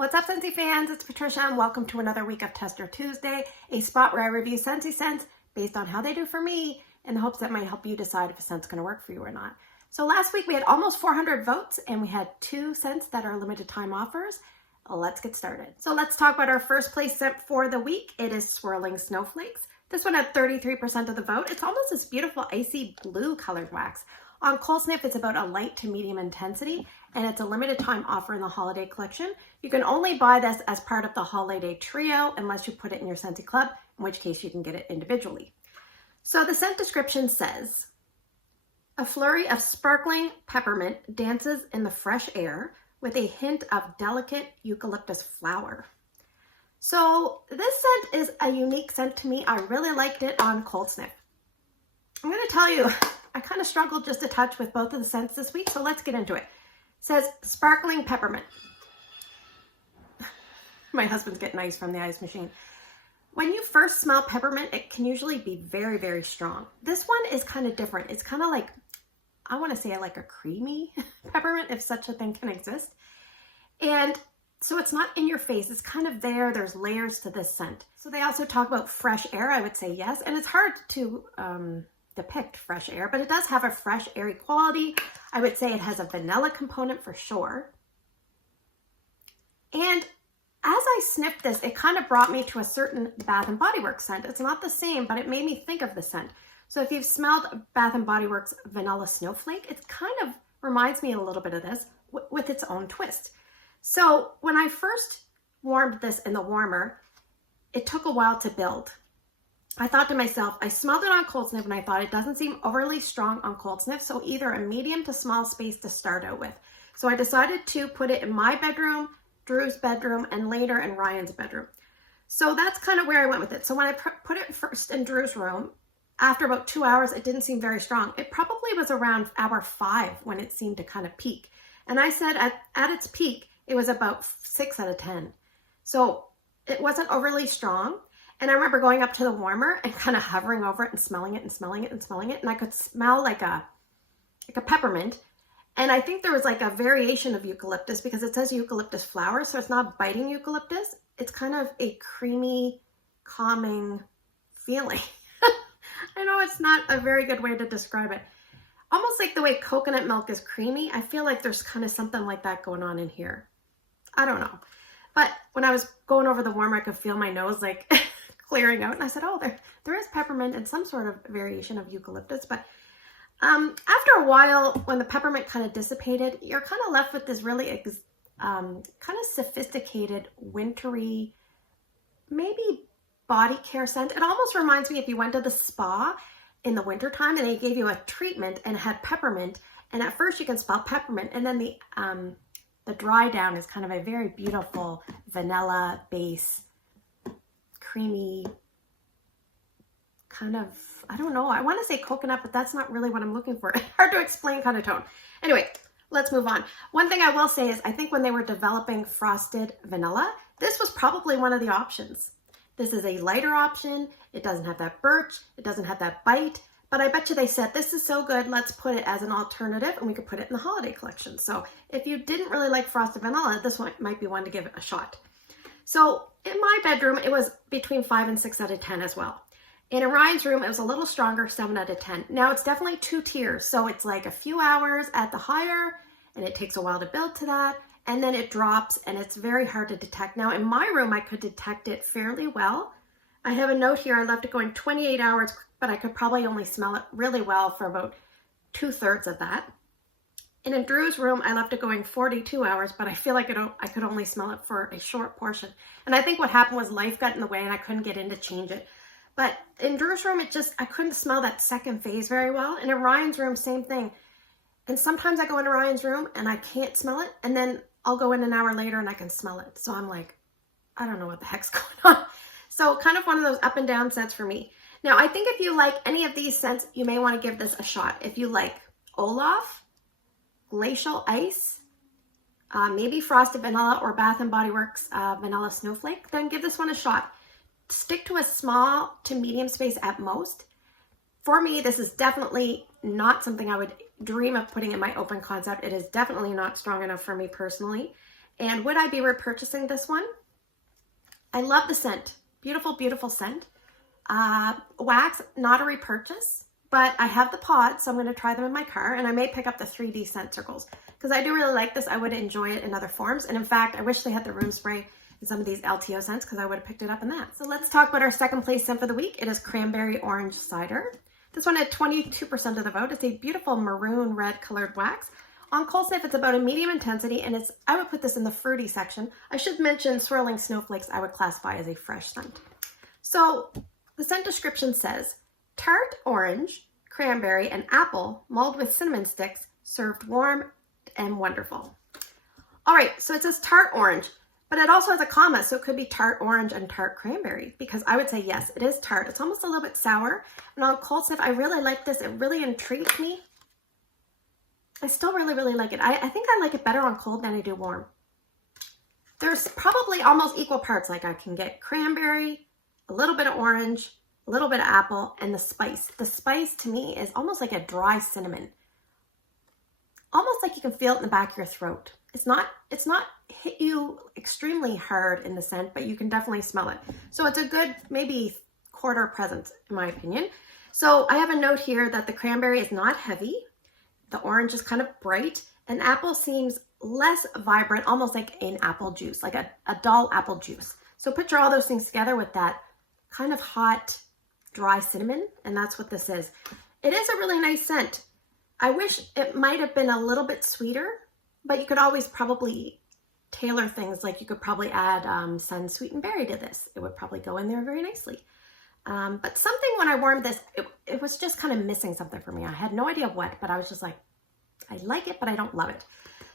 What's up, Scentsy fans? It's Patricia and welcome to another week of Tester Tuesday, a spot where I review Scentsy scents based on how they do for me in the hopes that might help you decide if a scent's going to work for you or not. So last week we had almost 400 votes and we had 2 scents that are limited time offers. Let's get started. So let's talk about our first place scent for the week. It is Swirling Snowflakes. This one had 33% of the vote. It's almost this beautiful icy blue colored wax. On cold sniff, it's about a light to medium intensity, and it's a limited time offer in the holiday collection. You can only buy this as part of the holiday trio unless you put it in your Scentsy club, in which case you can get it individually. So the scent description says, a flurry of sparkling peppermint dances in the fresh air with a hint of delicate eucalyptus flower. So this scent is a unique scent to me. I really liked it on cold sniff. I'm going to tell you, I kind of struggled just a touch with both of the scents this week, so let's get into it. It says sparkling peppermint. My husband's getting ice from the ice machine. When you first smell peppermint, it can usually be very, very strong. This one is kind of different. It's kind of like, I want to say like a creamy peppermint, if such a thing can exist. And so it's not in your face. It's kind of there. There's layers to this scent. So they also talk about fresh air. I would say yes. And it's hard to depict fresh air, but it does have a fresh, airy quality. I would say it has a vanilla component for sure. And as I sniffed this, it kind of brought me to a certain Bath & Body Works scent. It's not the same, but it made me think of the scent. So if you've smelled Bath & Body Works Vanilla Snowflake, it kind of reminds me a little bit of this with its own twist. So when I first warmed this in the warmer, it took a while to build. I thought to myself, I smelled it on cold sniff and I thought it doesn't seem overly strong on cold sniff, so either a medium to small space to start out with. So I decided to put it in my bedroom, Drew's bedroom, and later in Ryan's bedroom. So that's kind of where I went with it. So when I put it first in Drew's room, after about 2 hours, it didn't seem very strong. It probably was around hour 5 when it seemed to kind of peak. And I said at its peak, it was about 6 out of 10. So it wasn't overly strong. And I remember going up to the warmer and kind of hovering over it and smelling it and smelling it and smelling it. And I could smell like a peppermint. And I think there was like a variation of eucalyptus because it says eucalyptus flower. So it's not biting eucalyptus. It's kind of a creamy, calming feeling. I know it's not a very good way to describe it. Almost like the way coconut milk is creamy. I feel like there's kind of something like that going on in here. I don't know. But when I was going over the warmer, I could feel my nose like clearing out. And I said, oh, there is peppermint and some sort of variation of eucalyptus. But after a while, when the peppermint kind of dissipated, you're kind of left with this really kind of sophisticated, wintry, maybe body care scent. It almost reminds me if you went to the spa in the wintertime and they gave you a treatment and had peppermint. And at first you can smell peppermint. And then the dry down is kind of a very beautiful vanilla base, creamy, kind of, I don't know, I want to say coconut, but that's not really what I'm looking for. Hard to explain kind of tone. Anyway, let's move on. One thing I will say is I think when they were developing frosted vanilla, this was probably one of the options. This is a lighter option. It doesn't have that birch. It doesn't have that bite. But I bet you they said, this is so good, let's put it as an alternative, and we could put it in the holiday collection. So if you didn't really like frosted vanilla, this one might be one to give it a shot. So in my bedroom, it was between 5 and 6 out of 10 as well. In Ryan's room, it was a little stronger, 7 out of 10. Now it's definitely 2 tiers. So it's like a few hours at the higher, and it takes a while to build to that. And then it drops, and it's very hard to detect. Now in my room, I could detect it fairly well. I have a note here, I left it going 28 hours, but I could probably only smell it really well for about 2/3 of that. And in Drew's room, I left it going 42 hours, but I feel like I could only smell it for a short portion. And I think what happened was life got in the way and I couldn't get in to change it. But in Drew's room, I couldn't smell that second phase very well. And in Ryan's room, same thing. And sometimes I go into Ryan's room and I can't smell it. And then I'll go in an hour later and I can smell it. So I'm like, I don't know what the heck's going on. So kind of one of those up and down scents for me. Now, I think if you like any of these scents, you may want to give this a shot. If you like Olaf, Glacial Ice, maybe Frosted Vanilla or Bath & Body Works Vanilla Snowflake, then give this one a shot. Stick to a small to medium space at most. For me, this is definitely not something I would dream of putting in my open concept. It is definitely not strong enough for me personally. And would I be repurchasing this one? I love the scent. Beautiful, beautiful scent. Wax, not a repurchase, but I have the pods, so I'm going to try them in my car, and I may pick up the 3D scent circles because I do really like this. I would enjoy it in other forms, and in fact, I wish they had the room spray in some of these LTO scents because I would have picked it up in that. So let's talk about our second place scent for the week. It is Cranberry Orange Cider. This one had 22% of the vote. It's a beautiful maroon red colored wax. On cold sniff, it's about a medium intensity, and I would put this in the fruity section. I should mention Swirling Snowflakes I would classify as a fresh scent. So the scent description says, tart orange, cranberry, and apple mulled with cinnamon sticks, served warm and wonderful. All right, so it says tart orange, but it also has a comma, so it could be tart orange and tart cranberry, because I would say yes, it is tart. It's almost a little bit sour, and on cold sniff, I really like this. It really intrigued me. I still really, really like it. I think I like it better on cold than I do warm. There's probably almost equal parts. Like I can get cranberry, a little bit of orange, a little bit of apple, and the spice. The spice to me is almost like a dry cinnamon. Almost like you can feel it in the back of your throat. It's not hit you extremely hard in the scent, but you can definitely smell it. So it's a good maybe quarter present in my opinion. So I have a note here that the cranberry is not heavy. The orange is kind of bright, and apple seems less vibrant, almost like an apple juice, like a dull apple juice. So picture all those things together with that kind of hot, dry cinnamon, and that's what this is. It is a really nice scent. I wish it might have been a little bit sweeter, but you could always probably tailor things. Like you could probably add sun sweetened berry to this. It would probably go in there very nicely. But something when I warmed this, it was just kind of missing something for me. I had no idea what, but I was just like, I like it, but I don't love it.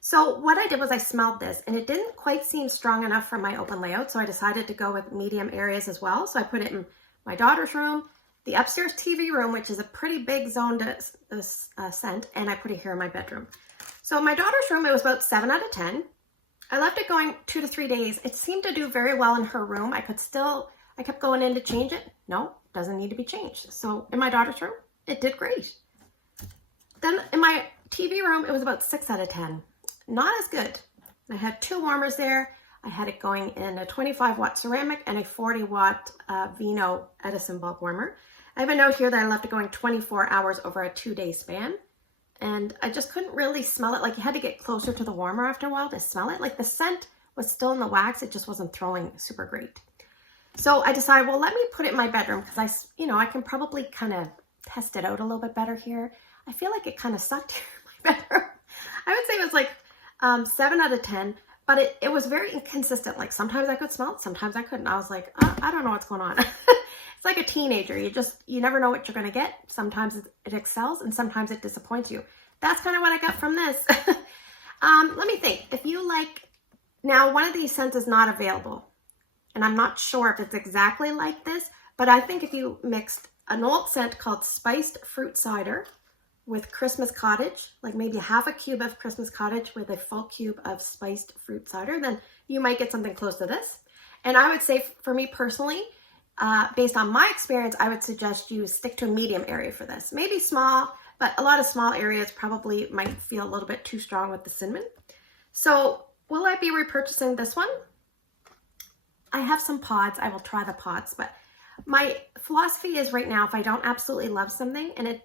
So what I did was I smelled this, and it didn't quite seem strong enough for my open layout, so I decided to go with medium areas as well. So I put it in my daughter's room, the upstairs TV room, which is a pretty big zone to scent, and I put it here in my bedroom. So in my daughter's room, it was about 7 out of 10. I left it going 2 to 3 days. It seemed to do very well in her room. I kept going in to change it. No, doesn't need to be changed. So in my daughter's room, it did great. Then in my TV room, it was about 6 out of 10. Not as good. I had 2 warmers there. I had it going in a 25-watt ceramic and a 40-watt Vino Edison bulb warmer. I have a note here that I left it going 24 hours over a 2-day span. And I just couldn't really smell it. Like you had to get closer to the warmer after a while to smell it. Like the scent was still in the wax. It just wasn't throwing super great. So I decided, well, let me put it in my bedroom because I can probably kind of test it out a little bit better here. I feel like it kind of sucked here in my bedroom. I would say it was like 7 out of 10, but it was very inconsistent. Like sometimes I could smell it, sometimes I couldn't. I was like, I don't know what's going on. It's like a teenager. You never know what you're going to get. Sometimes it excels and sometimes it disappoints you. That's kind of what I got from this. Let me think. If you like, now one of these scents is not available. And I'm not sure if it's exactly like this, but I think if you mixed an old scent called Spiced Fruit Cider with Christmas Cottage, like maybe half a cube of Christmas Cottage with a full cube of Spiced Fruit Cider, then you might get something close to this. And I would say for me personally, based on my experience, I would suggest you stick to a medium area for this. Maybe small, but a lot of small areas probably might feel a little bit too strong with the cinnamon. So will I be repurchasing this one? I have some pods. I will try the pods, but my philosophy is right now, if I don't absolutely love something and it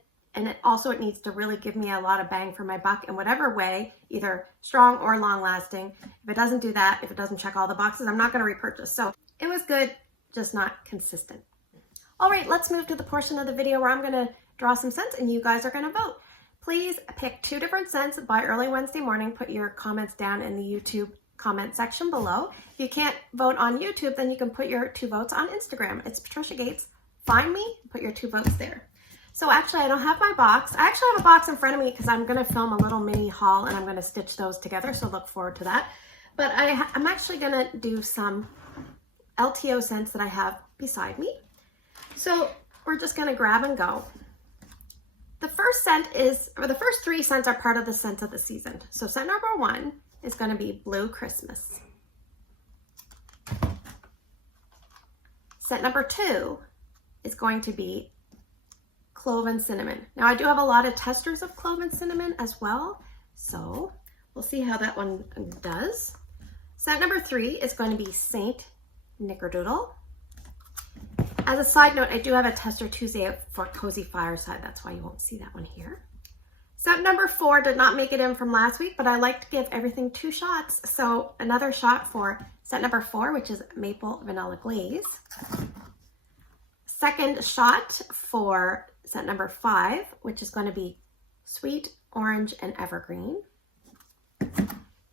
needs to really give me a lot of bang for my buck in whatever way, either strong or long lasting. If it doesn't do that, if it doesn't check all the boxes, I'm not going to repurchase. So it was good, just not consistent. All right, let's move to the portion of the video where I'm going to draw some scents and you guys are going to vote. Please pick 2 different scents by early Wednesday morning. Put your comments down in the YouTube comment section below. If you can't vote on YouTube, then you can put your 2 votes on Instagram. It's Patricia Gates. Find me, put your 2 votes there. So actually, I don't have my box. I actually have a box in front of me because I'm going to film a little mini haul and I'm going to stitch those together. So look forward to that. But I'm actually going to do some LTO scents that I have beside me. So we're just going to grab and go. The first scent the first 3 scents are part of the scents of the season. So scent number 1 is going to be Blue Christmas. Scent number 2 is going to be Clove and Cinnamon. Now I do have a lot of testers of Clove and Cinnamon as well, so we'll see how that one does. Scent number 3 is going to be Saint Nickerdoodle. As a side note, I do have a Tester Tuesday for Cozy Fireside. That's why you won't see that one here. Scent number 4 did not make it in from last week, but I like to give everything 2 shots. So another shot for scent number 4, which is Maple Vanilla Glaze. Second shot for scent number 5, which is going to be Sweet Orange and Evergreen.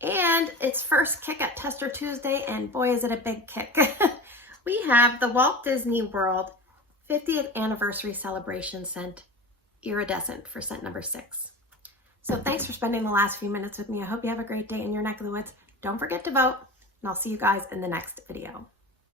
And it's first kick at Tester Tuesday, and boy, is it a big kick. We have the Walt Disney World 50th Anniversary Celebration scent, Iridescent, for scent number 6. So thanks for spending the last few minutes with me. I hope you have a great day in your neck of the woods. Don't forget to vote, and I'll see you guys in the next video.